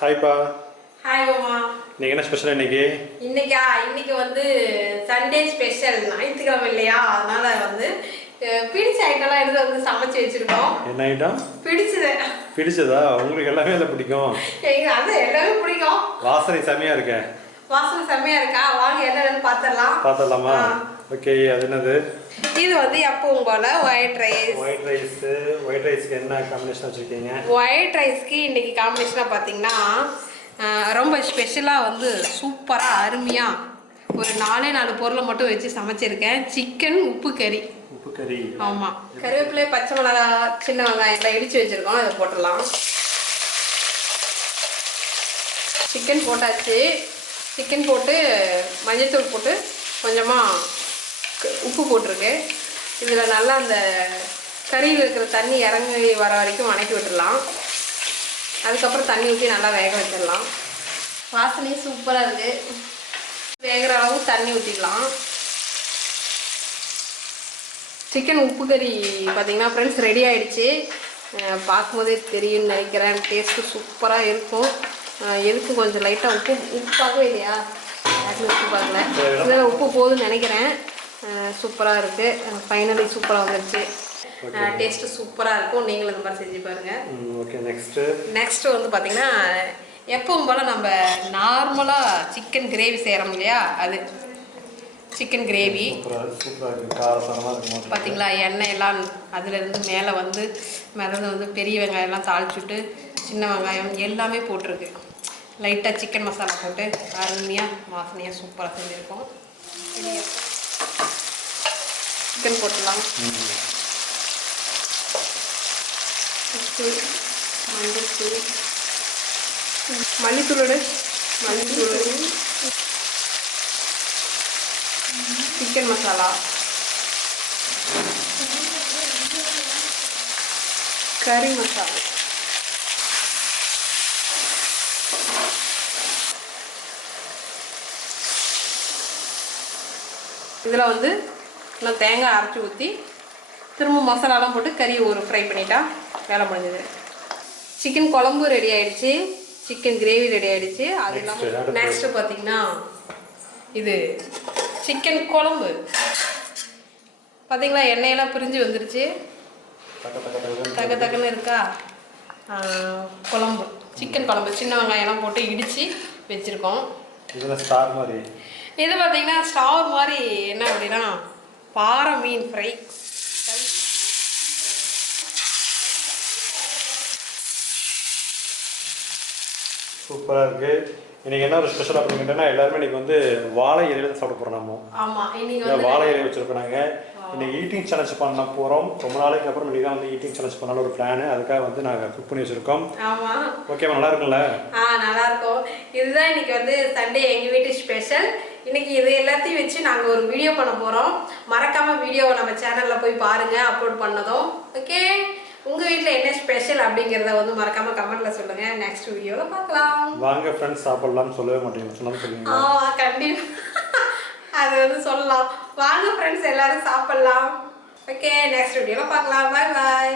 ஹாய்ப்பா. Hi மாமா. இன்னைக்கு என்ன ஸ்பெஷல்? இன்னைக்கு வந்து சண்டே ஸ்பெஷல், ஞாயிற்றுக்கிழமை இல்லையா, அதனால வந்து பிடிச்ச ஐட்டம்லாம் எடுத்து வந்து சமைச்சு வச்சிருக்கோம். என்ன ஐட்டம்? பிடிச்சதா? உங்களுக்கு எல்லாமே அதில் பிடிக்கும்? அது எல்லாமே பிடிக்கும். வாசனை செமையா இருக்கே. வாசனை செம்மையா இருக்கா? வாங்க என்னன்னு பார்த்துடலாமா? ஓகே. அது என்னது? இது வந்து எப்பவும் போல ஒயிட் ரைஸ். ஒயிட் ரைஸ்க்கு என்ன காம்பினேஷன் வச்சுருக்கீங்க? ஒயிட் ரைஸ்க்கு இன்னைக்கு காம்பினேஷனாக பார்த்தீங்கன்னா ரொம்ப ஸ்பெஷலாக வந்து சூப்பராக அருமையாக ஒரு 4 பொருளை மட்டும் வச்சு சமைச்சிருக்கேன். சிக்கன் உப்பு கறி. ஆமாம். கருவேப்பிலை, பச்சை மிளகா, சின்ன வெங்காயம் எல்லாம் இடித்து வச்சுருக்கோம். அதை போட்டுடலாம். சிக்கன் போட்டாச்சு. சிக்கன் போட்டு மஞ்சள்தூள் போட்டு கொஞ்சமாக உப்பு போட்டிருக்கு. இதில் நல்லா அந்த கறியில் இருக்கிற தண்ணி இறங்கி வர வரைக்கும் வணக்கி விட்டுடலாம். அதுக்கப்புறம் தண்ணி ஊற்றி நல்லா வேக வச்சிடலாம். வாசனையும் சூப்பராக இருக்குது. வேகிற அளவு தண்ணி ஊற்றிக்கலாம். சிக்கன் உப்பு கறி பார்த்திங்கன்னா ஃப்ரெண்ட்ஸ் ரெடி ஆகிடுச்சு. பார்க்கும்போதே தெரியும்னு நினைக்கிறேன். டேஸ்ட்டு சூப்பராக இருக்கும். எதுக்கு கொஞ்சம் லைட்டாக உப்பு பார்க்கவே இல்லையா? உப்பு பார்க்கல. இதில் உப்பு போதுன்னு நினைக்கிறேன். சூப்பராக இருக்குது. ஃபைனலி சூப்பராக வந்துடுச்சு. டேஸ்ட்டு சூப்பராக இருக்கும். நீங்களும் இந்த மாதிரி செஞ்சு பாருங்கள். ஓகே. நெக்ஸ்ட்டு வந்து பார்த்திங்கன்னா எப்பவும் போல் நம்ம நார்மலாக சிக்கன் கிரேவி செய்கிறோம் இல்லையா, அது சிக்கன் கிரேவி. பார்த்திங்களா, எண்ணெய் எல்லாம் அதுலேருந்து மேலே வந்து மிதந்து வந்து பெரிய வெங்காயம்லாம் தாளிச்சுட்டு சின்ன வெங்காயம் எல்லாமே போட்டிருக்கு. லைட்டாக சிக்கன் மசாலா போட்டு அருமையாக வாசனையாக சூப்பராக செஞ்சுருக்கோம். சிக்கன் போட்டுடலாம். மல்லித்தூள், சிக்கன் மசாலா, கறி மசாலா, இதில் வந்து நான் தேங்காய் அரைச்சி ஊற்றி திரும்ப மசாலாலாம் போட்டு கறி ஒரு ஃப்ரை பண்ணிட்டா வேலை முடிஞ்சது. சிக்கன் குழம்பு ரெடி ஆகிடுச்சு. சிக்கன் கிரேவி ரெடி ஆகிடுச்சு. அது இல்லாமல் நெக்ஸ்ட்டு பார்த்திங்கன்னா இது சிக்கன் குழம்பு. பார்த்திங்களா, எண்ணெயெல்லாம் பிரிஞ்சு வந்துருச்சு. தக்கன்னு இருக்கா குழம்பு. சிக்கன் குழம்பு சின்ன வெங்காயம்லாம் போட்டு இடித்து வச்சுருக்கோம். இது பார்த்திங்கன்னா ஸ்டார் மாதிரி என்ன அப்படின்னா பாறை மீன் ஃப்ரை. சூப்பராக இருக்குது. இன்றைக்கி என்ன ஒரு ஸ்பெஷல் அப்படின்னு கேட்டோன்னா, எல்லாருமே இன்றைக்கி வந்து வாழை இலையில தான் சாப்பிட போகிறோம். நம்ம வாழை இலையை வச்சுருக்கோம். நாங்கள் இன்றைக்கி ஈட்டிங் சேலஞ்ச் பண்ண போகிறோம். ரொம்ப நாளைக்கு அப்புறம் இன்றைக்கி தான் வந்து ஈட்டிங் சேலஞ்ச் பண்ணாலும் ஒரு பிளான். அதுக்காக வந்து நாங்கள் குக் பண்ணி வச்சுருக்கோம். ஆமாம். ஓகேவா? நல்லா இருக்குல்ல? நல்லாயிருக்கும். இதுதான் இன்றைக்கி வந்து சண்டே எங்கள் வீட்டு ஸ்பெஷல். இன்றைக்கி இது எல்லாத்தையும் வச்சு நாங்கள் ஒரு வீடியோ பண்ண போகிறோம். மறக்காமல் வீடியோவை நம்ம சேனலில் போய் பாருங்கள், அப்லோட் பண்ணதும். ஓகே, உங்கள் வீட்டில் என்ன ஸ்பெஷல் அப்படிங்கிறத வந்து மறக்காமல் கமெண்ட்டில் சொல்லுங்கள். நெக்ஸ்ட் வீடியோவில் பார்க்கலாம். வாங்க ஃப்ரெண்ட்ஸ் சாப்பிட்லாம்னு சொல்லவே மாட்டேங்க. சொன்னாலும் சொல்லுங்க. கண்டிப்பாக அது வந்து சொல்லலாம். வாங்க ஃப்ரெண்ட்ஸ் எல்லாரும் சாப்பிட்லாம். ஓகே, நெக்ஸ்ட் வீடியோவில் பார்க்கலாம். பாய் பாய்.